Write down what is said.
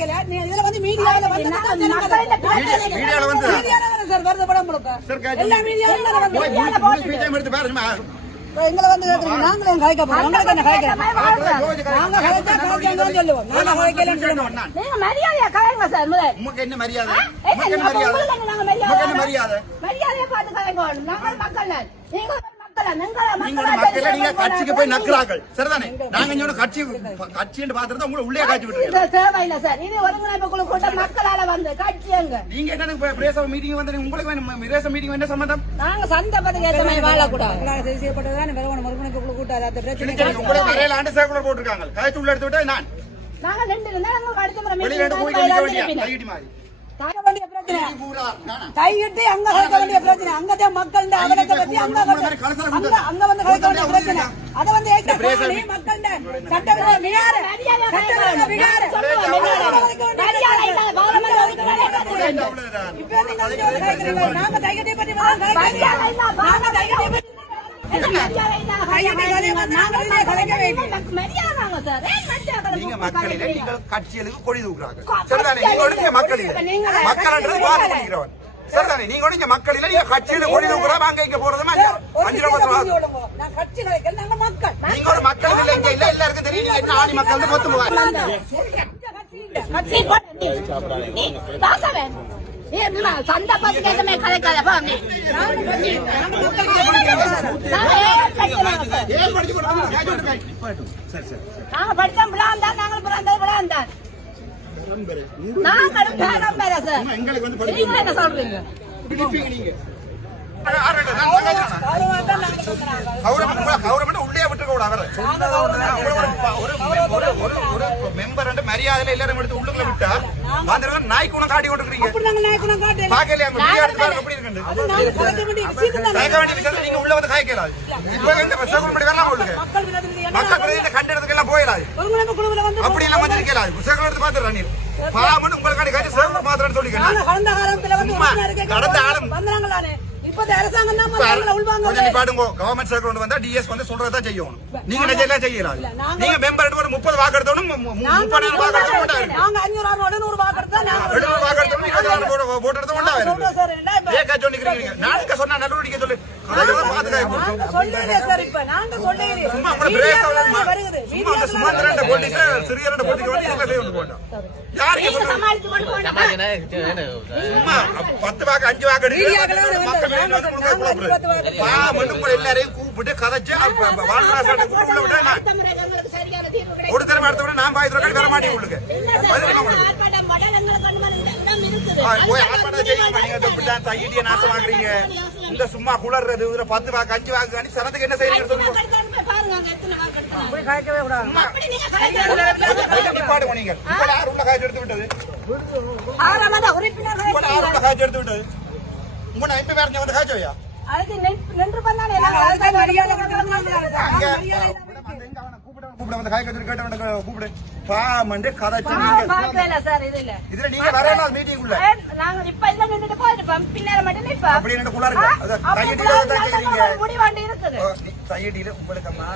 கலைக்கல நீ இதுல வந்து மீடியால வந்து மீடியால வந்து சார் வருது படம் காய்ச்சி- எல்லா மீடியாவும் எடுத்து பாருமா எங்களை வந்து கேக்குறீங்க நாங்களும் எங்க கலைக்க போறோம். உங்களுக்கு என்ன கலைக்க நாங்க கலைச்சா கலைச்சாங்கன்னு சொல்லுவோம். நாங்க கலைக்கலன்னு சொல்ல மாட்டோம் நீங்க மரியாதையா கலைங்க சார் முதல் உமக்கு என்ன மரியாதை? என்ன உங்களுக்கு என்ன மரியாதை மரியாதை? மரியாதையை பார்த்து கலைங்க. நாங்கள் மக்கள் நீங்க நீங்க ஒரு மக்கள் நீங்க கட்சிக்கு போய் நக்குறார்கள். சரிதானே? நாங்க இங்க ஒரு கட்சி கட்சி என்று பாத்துறது உங்களை உள்ளே காய்ச்சி விட்டுருக்கீங்க தேவையில்லை சார். இது ஒருங்கிணைப்பு குழு கூட்டம். மக்களால வந்து கட்சி எங்க? நீங்க என்ன பிரேச மீட்டிங் வந்து உங்களுக்கு வேணும் பிரேச மீட்டிங் என்ன சம்பந்தம்? நாங்க சந்தை பத்தி ஏற்ற மாதிரி வாழக்கூடாது. சரி கூட்டாது அந்த பிரச்சனை உங்களை வரையில ஆண்டு போட்டிருக்காங்க. உள்ள எடுத்து விட்டா நான்? நாங்க ரெண்டு இருந்தா நாங்க அடுத்த முறை வெளியில போயிட்டு நிக்க வேண்டிய? மாதிரி தாக்க வேண்டிய பிரச்சனை? கையிட்டு அங்க கலைக்க வேண்டிய பிரச்சனை. அங்கதான் மக்கள் அவலத்தை பத்தி அங்க வந்து- அங்க அங்க வந்து கலைக்க வேண்டிய பிரச்சனை. அதை வந்து மக்கள் சட்டவிரோத சட்டவிரோத நீங்க. நாங்க பத்தி. நாங்க மக்களிலே நீங்கள் கட்சிகளுக்கு கொடி தூக்குறாங்க. சரிதானே? நீங்க ஒழுங்க மக்களிலே. மக்கள்ன்றது பார்த்து பண்ணிக்கிறவன் சரிதானே? நீங்க ஒழுங்க மக்களிலே. நீங்க கட்சியில கொடி தூக்குறா அங்க இங்க போறதுமா ஒரு அஞ்சு விஷயத்தை ரூபாய் புரிஞ்சு கொள்ளுங்க. நான் கட்சி கலைக்கல, நாங்க மக்கள். நீங்க ஒரு மக்கள் இல்ல இங்க இல்ல எல்லாருக்கும் தெரியும். நீங்க என்ன ஆணி மக்கள் வந்து மொத்தம் பத்தி நாங்க படிச்சோம் விழாந்தான் நாங்களும் பேரம் பேர சார் எங்களுக்கு வந்து நீங்க என்ன சொல்றீங்க படிப்பீங்க நீங்க ஆறரை நான் சகாயறானா? கௌரவம் நாங்க சொல்றாங்க. கௌரவம் கௌரவம் உள்ளே விட்டுருக்க கூடாது ஒரு மெம்பர் மரியாதையில எல்லாரும் எடுத்து உள்ளுக்குள்ள விட்டா வந்துருக்க நாய் குணம் காட்டி கொண்டிருக்கீங்க. பாக்கலையா? எப்படி இருக்கு. நாங்க உள்ள வந்து உங்களுக்கு மக்கள் பிரதிநிதி கண்டிடத்துக்கு எல்லாம் போயிடாது அப்படி எல்லாம் வந்து நிக்கலாது சேவல் எடுத்து பாத்துறா நீ. பாமன் உங்களுக்கு காட்டி சேவல் சொல்லிக்கலாம் நாங்க கடந்த கடந்த காலம். வந்தாங்களானே. இப்ப அரசாங்கம் தான் வந்து எங்களை உள்வாங்க கொஞ்சம் நீ பாடுங்க கவர்மெண்ட் சர்க்கிள் கொண்டு வந்தா டிஎஸ் வந்து சொல்றதா செய்யணும் நீங்க நிஜம் செய்யலாம்? நீங்க மெம்பர் எடுத்து முப்பது வாக்கு எடுத்தோம். முப்பதாயிரம் வாக்கு நாங்க அஞ்சூறு வாக்கு எடுத்தா எழுநூறு வாக்கு நாளைக்கு சொன்னா நடவடிக்கை சொல்லு. பாத்து செய்ய வாக்கு அஞ்சு வாக்கு எல்லாரையும் கூப்பிட்டு கதைச்சு. ஒரு தடவை அடுத்த விட நான் பாய் தடவை வர மாட்டேன் உங்களுக்கு. போய் ஆர்ப்பாட்டம் இப்படிதான் தையிட்டிய நாசமாக்குறீங்க. இந்த சும்மா குளர்றது இதுல பத்து வாக்கு அஞ்சு வாக்கு அனுப்பி சனத்துக்கு என்ன செய்யறீங்க அதுக்கு நின்று- நின்று கூப்பிட. வந்து காய் கத்தி கேட்ட கூப்பிடு பாமண்டு கதைச்சு பாவம் நீங்க இதுல நீங்க வரலாம் மீட்டிங் உள்ள நாங்க இப்ப இல்ல நின்னுட்டு பின்னால மட்டும் அப்படி என்ன குள்ள இருக்கு கையடியில தான் இருக்குது. கையடியில உங்களுக்கு அம்மா